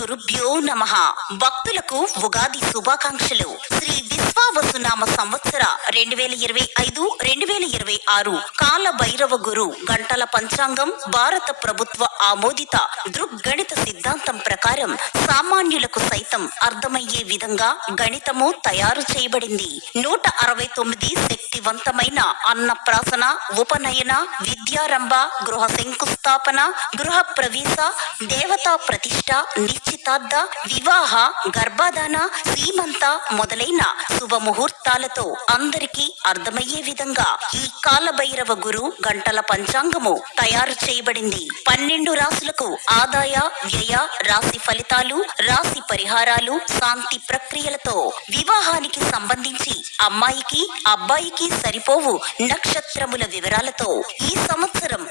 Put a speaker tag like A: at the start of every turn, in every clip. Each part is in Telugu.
A: గురుభ్యో నమ. భక్తులకు ఉగాది శుభాకాంక్షలు. శ్రీ విశ్వావసునామ సంవత్సరం రెండు వేల ఇరవై ఐదు రెండు వేల ఇరవై ఆరు కాల భైరవ గురు గంటల పంచాంగం భారత ప్రభుత్వ ఆమోదిత దృగ్గణిత సిద్ధాంతం ప్రకారం సామాన్యులకు సైతం అర్థమయ్యే విధంగా గణితము తయారు చేయబడింది. నూట అరవై తొమ్మిది శక్తివంతమైన అన్నప్రాసన ఉపనయన విద్యారంభ గృహ శంకుస్థాపన గృహ ప్రవేశ దేవతా ప్రతిష్ట నిశ్చితార్థ వివాహ గర్భాధాన సీమంత మొదలైన శుభముహూర్తాలతో అందరికీ అర్థమయ్యే విధంగా ఈ కాలభైరవ గురు గంటల పంచాంగము తయారు చేయబడింది. పన్నెండు రాసులకు ఆదాయ వ్యయ రాశి ఫలితాలు రాశి పరిహారాలు శాంతి ప్రక్రియలతో వివాహానికి సంబంధించి అమ్మాయికి అబ్బాయికి సరిపోవు నక్షత్రముల వివరాలతో ఈ సంవత్సరం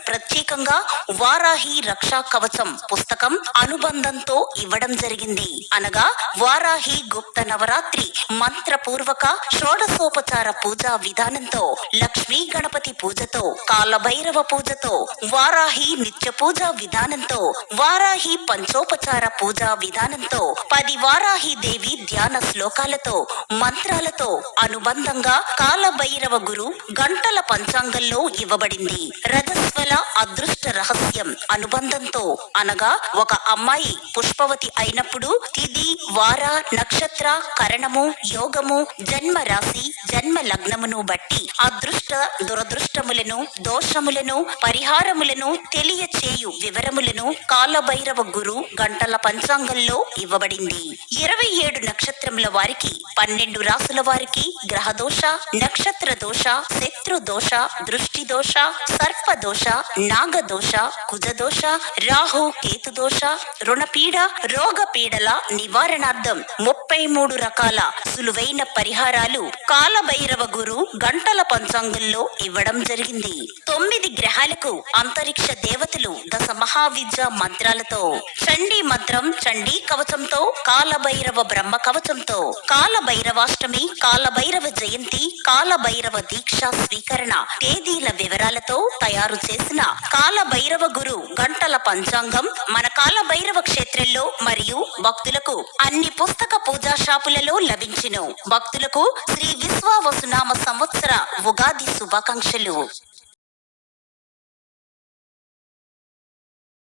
A: వారాహి రక్షా కవచం పుస్తకం అనుబంధంతో ఇవ్వడం జరిగింది. అనగా వారాహి గుప్త నవరాత్రి మంత్రపూర్వక షోడశోపచార పూజా విధానంతో లక్ష్మీ గణపతి పూజతో కాలభైరవ పూజతో వారాహి నిత్య పూజా విధానంతో వారాహి పంచోపచార పూజా విధానంతో పది వారాహి దేవి ధ్యాన శ్లోకాలతో మంత్రాలతో అనుబంధంగా కాలభైరవ గురు గంటల పంచాంగంలో ఇవ్వబడింది. రజస్వల అదృష్ట రహస్యం అనుబంధంతో అనగా ఒక అమ్మాయి పుష్పవతి అయినప్పుడు తిది వార నక్షత్ర కరణము యోగము జన్మ రాశి జన్మ లగ్నమును బట్టి అదృష్ట దురదృష్టములను దోషములను పరిహారములను తెలియచేయు వివరములను కాలభైరవ గురు గంటల పంచాంగంలో ఇవ్వబడింది. ఇరవై ఏడు నక్షత్రముల వారికి పన్నెండు రాసుల వారికి గ్రహ దోష నక్షత్ర దోష శత్రు దోష దృష్టి దోష సర్ప దోష నాగ దోష కుజ దోష రాహు కేతు దోష రుణపీడ రోగ పీడల నివారణార్థం ముప్పై మూడు రకాల సులువైన పరిహారాలు కాలభైరవ గురు గంటల పంచాంగంలో ఇవ్వడం జరిగింది. తొమ్మిది గ్రహాలకు అంతరిక్ష దేవతలు దశ మహావిద్య మంత్రాలతో చండీ మంత్రం చండీ కవచంతో కాలభైరవ బ్రహ్మ కవచంతో కాలభైరవాష్టమి కాలభైరవ జయంతి కాలభైరవ దీక్ష స్వీకరణ తేదీల వివరాలతో తయారు చేసిన కాలభైరవ గురు గంటల పంచాంగం మన కాలభైరవ క్షేత్రంలో మరియు భక్తులకు అన్ని పుస్తక పూజా షాపులలో లభించును. భక్తులకు శ్రీ విశ్వావసునామ సంవత్సర ఉగాది శుభాకాంక్షలు.